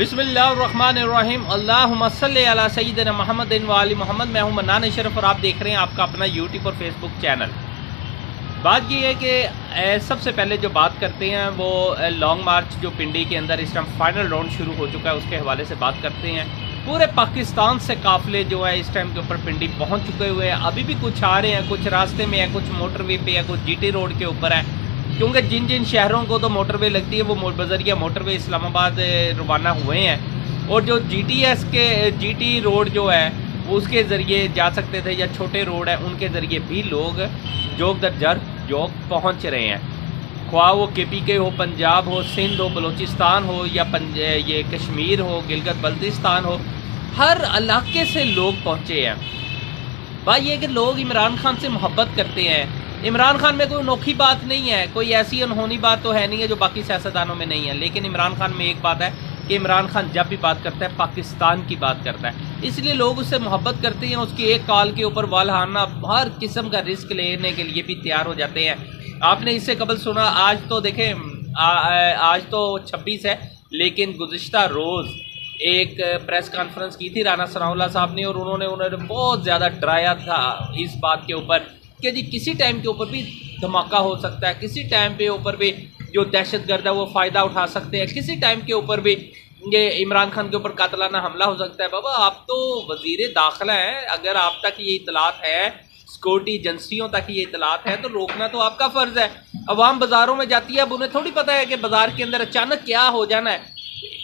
बिस्मिल्लाहिर्रहमानिर्रहीम अल्लाहुम्मा सल्लि अला सय्यिदिना मुहम्मदिन व आलि मोहम्मद। मैं हूं मन्नान अशरफ और आप देख रहे हैं आपका अपना यूट्यूब और फेसबुक चैनल। बात ये है कि सबसे पहले जो बात करते हैं वो लॉन्ग मार्च जो पिंडी के अंदर इस टाइम फाइनल राउंड शुरू हो चुका है उसके हवाले से बात करते हैं। पूरे पाकिस्तान से काफ़िले जो है इस टाइम के ऊपर पिंडी पहुँच चुके हुए हैं। अभी भी कुछ आ रहे हैं, कुछ रास्ते में है, कुछ मोटरवे पे है, कुछ GT रोड के ऊपर है, क्योंकि जिन जिन शहरों को तो मोटरवे लगती है वो बजरिया मोटरवे इस्लामाबाद रवाना हुए हैं। और जो GTS के GT रोड जो है उसके ज़रिए जा सकते थे, या छोटे रोड है उनके ज़रिए भी लोग जोग दर जोग पहुँच रहे हैं। ख्वाह वो KPK हो, पंजाब हो, सिंध हो, बलूचिस्तान हो, या ये कश्मीर हो, गिलगित बल्तिस्तान हो, हर इलाके से लोग पहुँचे हैं। भाई ये कि लोग इमरान खान से मोहब्बत करते हैं। इमरान खान में कोई अनोखी बात नहीं है, कोई ऐसी अनहोनी बात तो है नहीं है जो बाकी सियासतदानों में नहीं है। लेकिन इमरान खान में एक बात है कि इमरान खान जब भी बात करता है पाकिस्तान की बात करता है, इसलिए लोग उससे मोहब्बत करते हैं। उसकी एक कॉल के ऊपर वालहाना हर किस्म का रिस्क लेने के लिए भी तैयार हो जाते हैं। आपने इससे कबल सुना, आज तो देखें आज तो 26 है, लेकिन गुज़िश्ता रोज़ एक प्रेस कॉन्फ्रेंस की थी राना सनाउल्लाह साहब ने, और उन्होंने बहुत ज़्यादा डराया था इस बात के ऊपर कि जी किसी टाइम के ऊपर भी धमाका हो सकता है, किसी टाइम पे ऊपर भी जो दहशतगर्द है वो फ़ायदा उठा सकते हैं, किसी टाइम के ऊपर भी ये इमरान खान के ऊपर कातलाना हमला हो सकता है। बाबा आप तो वज़ीर दाखिला हैं, अगर आप तक ये इतलात है, सिक्योरिटी एजेंसियों तक ये इतलात है, तो रोकना तो आपका फ़र्ज़ है। अवाम बाज़ारों में जाती है, अब उन्हें थोड़ी पता है कि बाज़ार के अंदर अचानक क्या हो जाना है।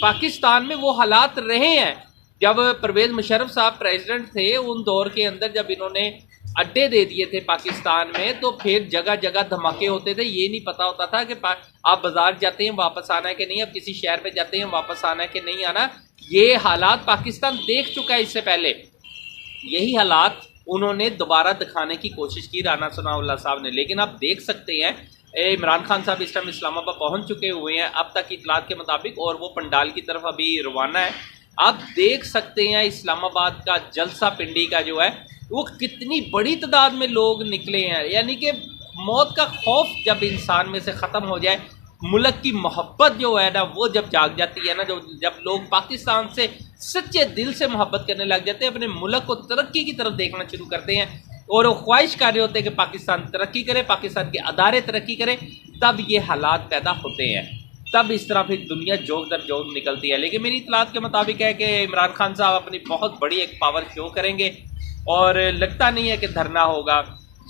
पाकिस्तान में वो हालात रहे हैं जब परवेज़ मुशर्रफ साहब प्रेसिडेंट थे, उन दौर के अंदर जब इन्होंने अड्डे दे दिए थे पाकिस्तान में, तो फिर जगह जगह धमाके होते थे। ये नहीं पता होता था कि आप बाजार जाते हैं वापस आना है कि नहीं, अब किसी शहर में जाते हैं वापस आना है कि नहीं आना। ये हालात पाकिस्तान देख चुका है इससे पहले। यही हालात उन्होंने दोबारा दिखाने की कोशिश की राना सनाउल्लाह साहब ने। लेकिन आप देख सकते हैं इमरान खान साहब इस टाइम इस्लामाबाद पहुंच चुके हुए हैं अब तक की इतलात के मुताबिक, और वो पंडाल की तरफ अभी रवाना है। आप देख सकते हैं इस्लामाबाद का जलसा पिंडी का जो है वो कितनी बड़ी तादाद में लोग निकले हैं। यानी कि मौत का खौफ जब इंसान में से ख़त्म हो जाए, मुल्क की मोहब्बत जो है ना वो जब जाग जाती है ना, जब लोग पाकिस्तान से सच्चे दिल से मोहब्बत करने लग जाते हैं, अपने मुल्क को तरक्की की तरफ देखना शुरू करते हैं, और वो ख्वाहिश कर रहे होते हैं कि पाकिस्तान तरक्की करे, पाकिस्तान के अदारे तरक्की करें, तब ये हालात पैदा होते हैं। तब इस तरह फिर दुनिया जोग दर जोग निकलती है। लेकिन मेरी इतलात के मुताबिक है कि इमरान खान साहब अपनी बहुत बड़ी एक पावर शो करेंगे, और लगता नहीं है कि धरना होगा।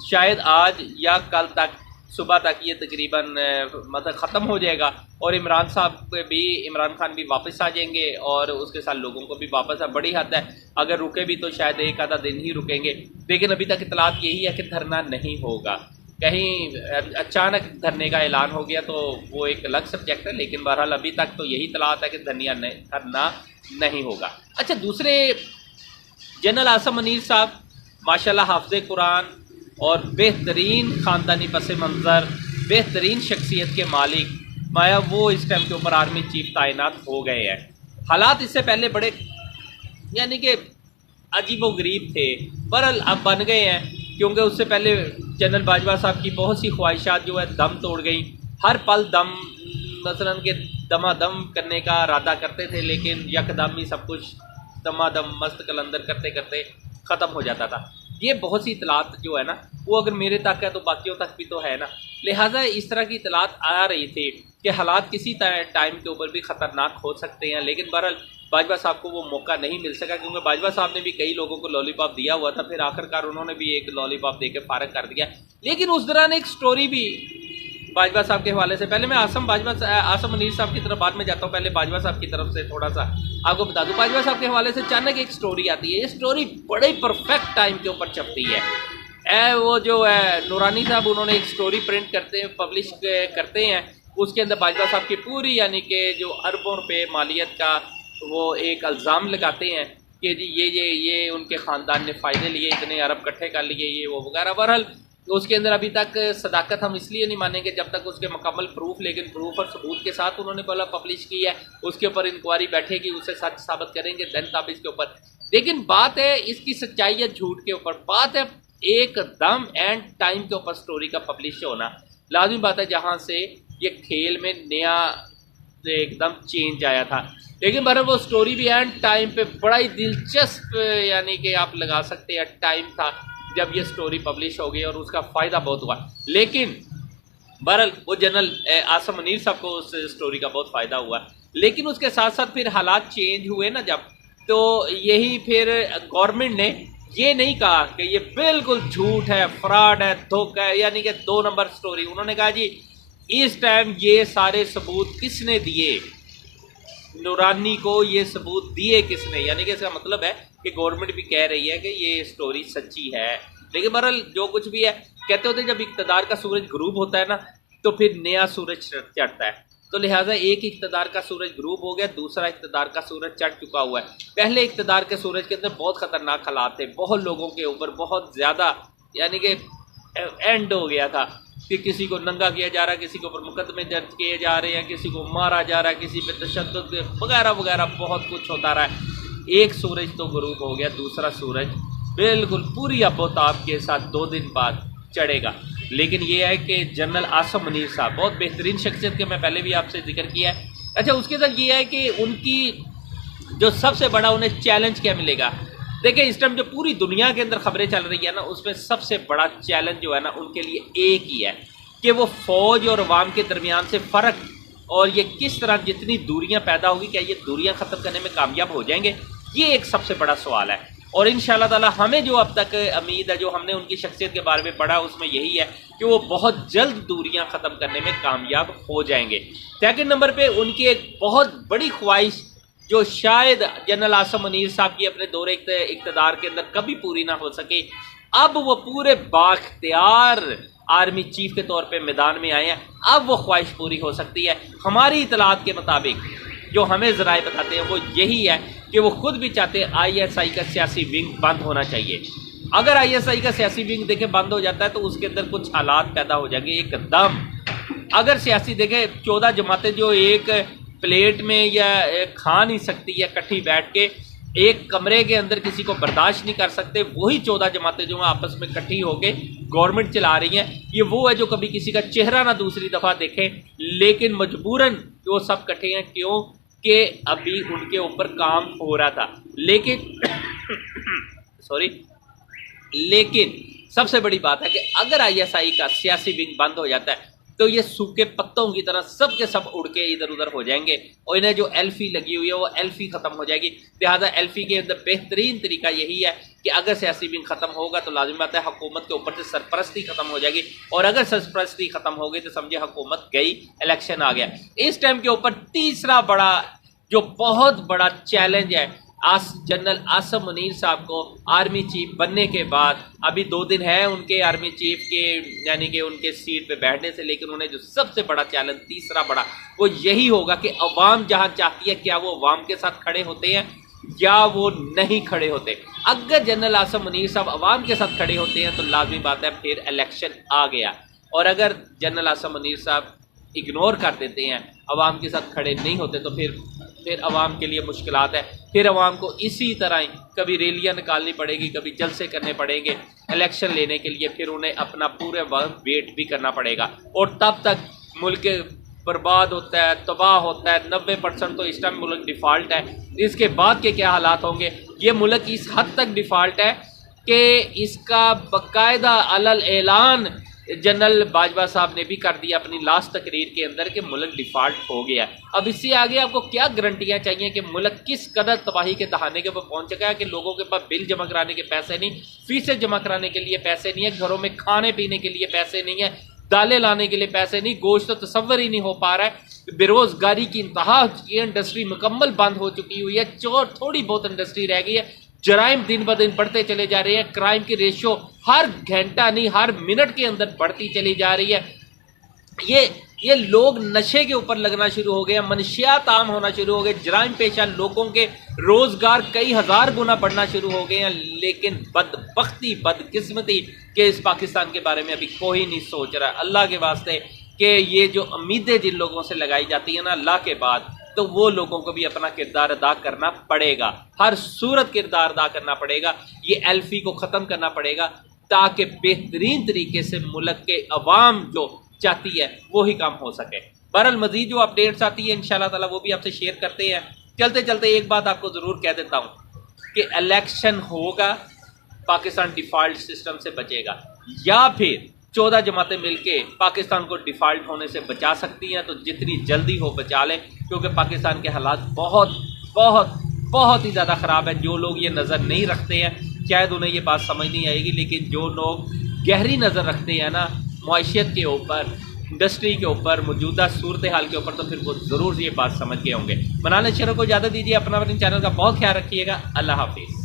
शायद आज या कल तक सुबह तक ये तकरीबन मतलब ख़त्म हो जाएगा, और इमरान खान भी वापस आ जाएंगे, और उसके साथ लोगों को भी वापस बड़ी हद है अगर रुके भी तो शायद एक आधा दिन ही रुकेंगे। लेकिन अभी तक इतलात यही है कि धरना नहीं होगा। कहीं अचानक धरने का ऐलान हो गया तो वो एक अलग सब्जेक्ट है, लेकिन बहरहाल अभी तक तो यही इतलात है कि धरना नहीं होगा। अच्छा, दूसरे जनरल आसम मुनीर साहब माशाल्लाह हाफ़िज़ कुरान और बेहतरीन ख़ानदानी पस मंज़र, बेहतरीन शख्सियत के मालिक, माया वो इस टाइम के ऊपर आर्मी चीफ तैनात हो गए हैं। हालात इससे पहले बड़े यानी कि अजीब व गरीब थे, बहरहाल अब बन गए हैं, क्योंकि उससे पहले जनरल बाजवा साहब की बहुत सी ख्वाहिशात जो है दम तोड़ गई। हर पल दम मसलन के दमादम करने का इरादा करते थे, लेकिन यकदम ही सब कुछ दमादम मस्त कलंदर करते करते ख़त्म हो जाता था। ये बहुत सी इतलात जो है ना वो अगर मेरे तक है तो बाकियों तक भी तो है ना, लिहाजा इस तरह की इतलात आ रही थी कि हालात किसी टाइम के ऊपर भी ख़तरनाक हो सकते हैं। लेकिन बहरहाल बाजवा साहब को वो मौका नहीं मिल सका, क्योंकि बाजवा साहब ने भी कई लोगों को लॉलीपॉप दिया हुआ था, फिर आखिरकार उन्होंने भी एक लॉलीपॉप दे के फारग कर दिया। लेकिन उस दौरान एक स्टोरी भी बाजवा साहब के हवाले से, पहले मैं आसम मुनीर साहब की तरफ बाद में जाता हूँ, पहले बाजवा साहब की तरफ से थोड़ा सा आपको बता दूँ। बाजवा साहब के हवाले से अचानक एक स्टोरी आती है, ये स्टोरी बड़े परफेक्ट टाइम के ऊपर छपती है। वो जो है नूरानी साहब उन्होंने एक स्टोरी प्रिंट पब्लिश करते हैं, उसके अंदर बाजवा साहब की पूरी यानी कि जो अरबों रुपये मालियत का वो एक इल्ज़ाम लगाते हैं कि जी ये उनके ख़ानदान ने फ़ायदे लिए, इतने अरब इकट्ठे कर लिए, ये वो वगैरह। बहरहाल उसके अंदर अभी तक सदाकत हम इसलिए नहीं मानेंगे जब तक उसके मुकम्मल प्रूफ, लेकिन प्रूफ और सबूत के साथ उन्होंने बोला पब्लिश की है, उसके ऊपर इंक्वायरी बैठेगी, उसे सच साबित करेंगे, देन तब इसके ऊपर। लेकिन बात है इसकी सच्चाई या झूठ के ऊपर, बात है एकदम एंड टाइम के ऊपर स्टोरी का पब्लिश होना। लाजमी बात है जहाँ से ये खेल में नया एकदम चेंज आया था। लेकिन बहर वो स्टोरी भी एंड टाइम पे बड़ा ही दिलचस्प, यानी कि आप लगा सकते हैं टाइम था जब ये स्टोरी पब्लिश हो गई और उसका फ़ायदा बहुत हुआ। लेकिन बहरहाल वो जनरल आसम मुनीर साहब को उस स्टोरी का बहुत फ़ायदा हुआ। लेकिन उसके साथ साथ फिर हालात चेंज हुए ना जब, तो यही फिर गवर्नमेंट ने ये नहीं कहा कि ये बिल्कुल झूठ है, फ्रॉड है, धोखा है, यानी कि 2 नंबर स्टोरी। उन्होंने कहा जी इस टाइम ये सारे सबूत किसने दिए, नूरानी को ये सबूत दिए किसने, यानी कि इसका मतलब है कि गवर्नमेंट भी कह रही है कि ये स्टोरी सच्ची है। लेकिन बहरहाल जो कुछ भी है, कहते होते जब इक़्तिदार का सूरज गुरूब होता है ना तो फिर नया सूरज चढ़ता है। तो लिहाजा एक इक़्तिदार का सूरज गुरूब हो गया, दूसरा इक़्तिदार का सूरज चढ़ चुका हुआ है। पहले इक़्तिदार के सूरज के अंदर बहुत ख़तरनाक हालात थे, बहुत लोगों के ऊपर बहुत ज़्यादा, यानी कि एंड हो गया था कि किसी को नंगा किया जा रहा है, किसी के ऊपर मुकदमे दर्ज किए जा रहे हैं, किसी को मारा जा रहा है, किसी पे तशद्दुद वगैरह वगैरह बहुत कुछ होता रहा है। एक सूरज तो गुरूब हो गया, दूसरा सूरज बिल्कुल पूरी अबोताब के साथ 2 दिन बाद चढ़ेगा। लेकिन ये है कि जनरल आसम मुनीर साहब बहुत बेहतरीन शख्सियत के मैं पहले भी आपसे जिक्र किया है। अच्छा, उसके साथ ये है कि उनकी जो सबसे बड़ा उन्हें चैलेंज क्या मिलेगा। देखिए इस टाइम जो पूरी दुनिया के अंदर खबरें चल रही है ना, उसमें सबसे बड़ा चैलेंज जो है ना उनके लिए एक ही है कि वो फ़ौज और अवाम के दरमियान से फ़र्क, और ये किस तरह जितनी दूरियां पैदा होगी क्या ये दूरियां ख़त्म करने में कामयाब हो जाएंगे, ये एक सबसे बड़ा सवाल है। और इंशाअल्लाह ताला हमें जो अब तक उम्मीद है, जो हमने उनकी शख्सियत के बारे में पढ़ा, उसमें यही है कि वो बहुत जल्द दूरियां ख़त्म करने में कामयाब हो जाएंगे। सेकंड नंबर पे उनकी एक बहुत बड़ी ख्वाहिश जो शायद जनरल आसम मुनीर साहब की अपने दौरे इक़्तिदार के अंदर कभी पूरी ना हो सके, अब वो पूरे बाख्तियार आर्मी चीफ के तौर पे मैदान में आए हैं, अब वो ख्वाहिश पूरी हो सकती है। हमारी इतलात के मुताबिक जो हमें ज़राए बताते हैं वो यही है कि वो खुद भी चाहते हैं ISI का सियासी विंग बंद होना चाहिए। अगर ISI का सियासी विंग देखे बंद हो जाता है तो उसके अंदर कुछ हालात पैदा हो जाएंगे एकदम। अगर सियासी देखे 14 जमातें जो एक प्लेट में या खा नहीं सकती या इकट्ठी बैठ के एक कमरे के अंदर किसी को बर्दाश्त नहीं कर सकते, वही 14 जमातें जो हैं आपस में इकट्ठी होकर गवर्नमेंट चला रही हैं, ये वो है जो कभी किसी का चेहरा ना दूसरी दफ़ा देखें, लेकिन मजबूरन वो सब इकट्ठे हैं। क्यों कि अभी उनके ऊपर काम हो रहा था। लेकिन सॉरी, लेकिन सबसे बड़ी बात है कि अगर ISI का सियासी विंग बंद हो जाता है तो ये सूखे पत्तों की तरह सब के सब उड़ के इधर उधर हो जाएंगे और इन्हें जो एल्फी लगी हुई है वो एल्फी ख़त्म हो जाएगी। लिहाजा एल्फी के अंदर बेहतरीन तरीका यही है कि अगर सियासी विंग ख़त्म होगा तो लाजिम बात है हुकूमत के ऊपर से सरपरस्ती ख़त्म हो जाएगी, और अगर सरपरस्ती ख़त्म हो गई तो समझे हुकूमत गई, इलेक्शन आ गया। इस टाइम के ऊपर तीसरा बड़ा जो बहुत बड़ा चैलेंज है जनरल आसम मुनीर साहब को आर्मी चीफ बनने के बाद, अभी 2 दिन है उनके आर्मी चीफ के यानी कि उनके सीट पे बैठने से, लेकिन उन्हें जो सबसे बड़ा चैलेंज तीसरा बड़ा वो यही होगा कि अवाम जहां चाहती है क्या वो अवाम के साथ खड़े होते हैं या वो नहीं खड़े होते। अगर जनरल आसम मुनीर साहब अवाम के साथ खड़े होते हैं तो लाजमी बात है फिर इलेक्शन आ गया, और अगर जनरल आसम मुनीर साहब इग्नोर कर देते हैं, अवाम के साथ खड़े नहीं होते, तो फिर अवाम के लिए मुश्किलात है। फिर अवाम को इसी तरह ही कभी रैलियाँ निकालनी पड़ेगी, कभी जलसे करने पड़ेंगे इलेक्शन लेने के लिए, फिर उन्हें अपना पूरे वक्त वेट भी करना पड़ेगा, और तब तक मुल्क बर्बाद होता है, तबाह होता है। 90% तो इस टाइम मुल्क डिफ़ॉल्ट है। इसके बाद के क्या हालात होंगे, ये मुल्क इस हद तक डिफ़ॉल्ट है कि इसका बाकायदा अलल ऐलान जनरल बाजवा साहब ने भी कर दिया अपनी लास्ट तकरीर के अंदर कि मुल्क डिफ़ॉल्ट हो गया। अब इससे आगे आपको क्या गारंटियाँ चाहिए कि मुल्क किस कदर तबाही के दहाने के ऊपर पहुँच चुका है कि लोगों के पास बिल जमा कराने के पैसे नहीं, फीसें जमा कराने के लिए पैसे नहीं है, घरों में खाने पीने के लिए पैसे नहीं है, दालें लाने के लिए पैसे नहीं, गोश्त तो तस्वर ही नहीं हो पा रहा है। बेरोज़गारी की इंतहा, ये इंडस्ट्री मुकम्मल बंद हो चुकी हुई है, थोड़ी बहुत इंडस्ट्री रह गई है। जराइम दिन ब दिन बढ़ते चले जा रहे हैं, क्राइम की रेशो हर घंटा नहीं हर मिनट के अंदर बढ़ती चली जा रही है। ये लोग नशे के ऊपर लगना शुरू हो गए, मनशियात आम होना शुरू हो गए, जराइम पेशा लोगों के रोजगार कई हजार गुना बढ़ना शुरू हो गए हैं। लेकिन बदबख्ती बदकिस्मती के इस पाकिस्तान के बारे में अभी कोई नहीं सोच रहा। अल्लाह के वास्ते कि ये जो उम्मीदें जिन लोगों से लगाई जाती है ना अल्लाह के बाद, तो वो लोगों को भी अपना किरदार अदा करना पड़ेगा, हर सूरत किरदार अदा करना पड़ेगा। ये एल्फी को ख़त्म करना पड़ेगा ताकि बेहतरीन तरीके से मुल्क के अवाम जो चाहती है वो ही काम हो सके। बहरहाल मजीद जो अपडेट्स आती है इंशाल्लाह ताला वो भी आपसे शेयर करते हैं। चलते चलते एक बात आपको ज़रूर कह देता हूँ कि इलेक्शन होगा, पाकिस्तान डिफ़ॉल्ट सिस्टम से बचेगा, या फिर 14 जमातें मिलके पाकिस्तान को डिफ़ॉल्ट होने से बचा सकती हैं। तो जितनी जल्दी हो बचा लें, क्योंकि पाकिस्तान के हालात बहुत बहुत बहुत ही ज़्यादा ख़राब है। जो लोग ये नज़र नहीं रखते हैं शायद उन्हें ये बात समझ नहीं आएगी, लेकिन जो लोग गहरी नज़र रखते हैं ना मईशत के ऊपर, इंडस्ट्री के ऊपर, मौजूदा सूरत हाल के ऊपर, तो फिर वो ज़रूर ये बात समझ गए होंगे। मनाने शहरों को इजाज़त दीजिए, अपना अपने चैनल का बहुत ख्याल रखिएगा। अल्लाह हाफिज़।